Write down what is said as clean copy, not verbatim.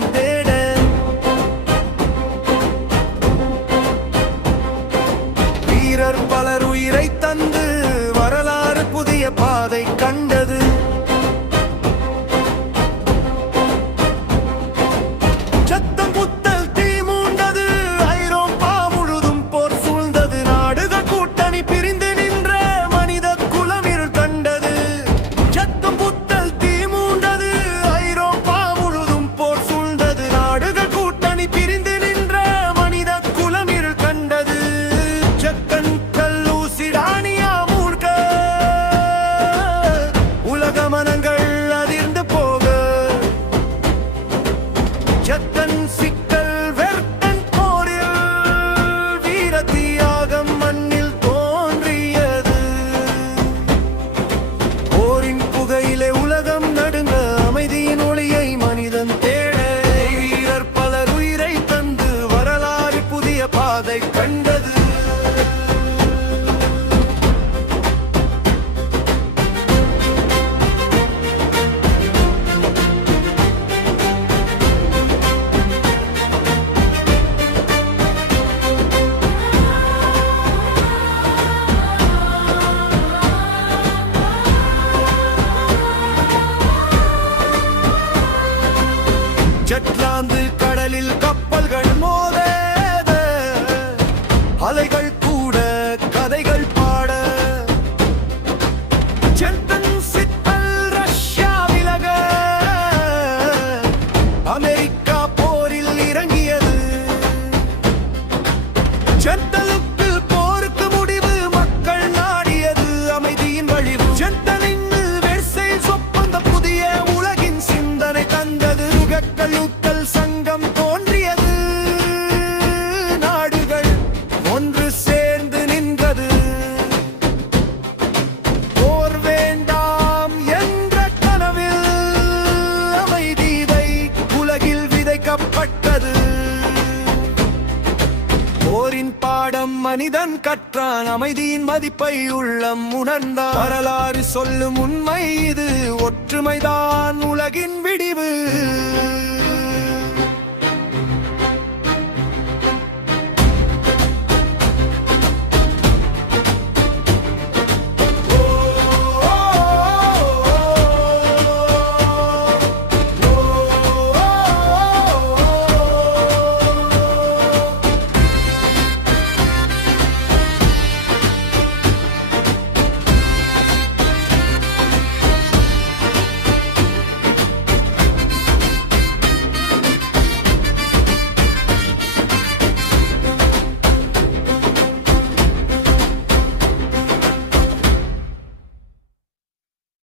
மனிதன் தேட. வீரர் பலர் உயிரை தந்து வரலாறு புதிய பாதை கண்டது. சத்தம் புத்தல் தீ மூண்டது, ஐரோப்பா முழுதும் போர் சூழ்ந்தது. நாடுகள் கூட்டணி பிரிந்து நின்ற மனித குலம் இருள் கண்டது. சத்தம் புத்தல் தீ மூண்டது, ஐரோப்பா முழுதும் போர் சூழ்ந்தது. நாடுகள் கூட்டணி பிரிந்து நின்ற மனித குலம் இருள் கண்டது. ஜக்கன் கல்லூசிடானியா மூழ்க, உலக மனங்கள் அதிர்ந்து போக. ஜக்கன் சிக்கல் வெர்டன் போரில் வீர தியாகம் மண்ணில் தோன்றியது. போரின் புகையிலே உலகம் நடுங்க, அமைதியின் ஒளியை மனிதன் தேட. வீரர் பலர் உயிரை தந்து வரலாறு புதிய பாதை கண்டது. ஜட்லாந்து கடலில் கப்பல்கள் மோத, அலைகள் கூட கதைகள் பாட. ஜெர்மன் சிக்கல் ரஷ்யா விலக, அமெரிக்கா போரில் இறங்கியது. ஜெர்மனுக்கு போருக்கு முடிவு, மக்கள் நாடியது அமைதியின் வழிவு. ஜெர்மனின் வெர்சைல்ஸ் ஒப்பந்தம் புதிய உலகின் சிந்தனை தந்தது. கல்லூத்தல் சங்கம் தோன்றியது, நாடுகள் ஒன்று சேர்ந்து நின்றது. போர் வேண்டாம் என்ற கனவில் அமைதி உலகில் விதைக்கப்பட்டது. போரின் பாடம் மனிதன் கற்றான், அமைதியின் மதிப்பை உள்ளம் உணர்ந்தான். வரலாறு சொல்லும் உண்மை இது, ஒற்றுமைதான் உலகின் விடிவு.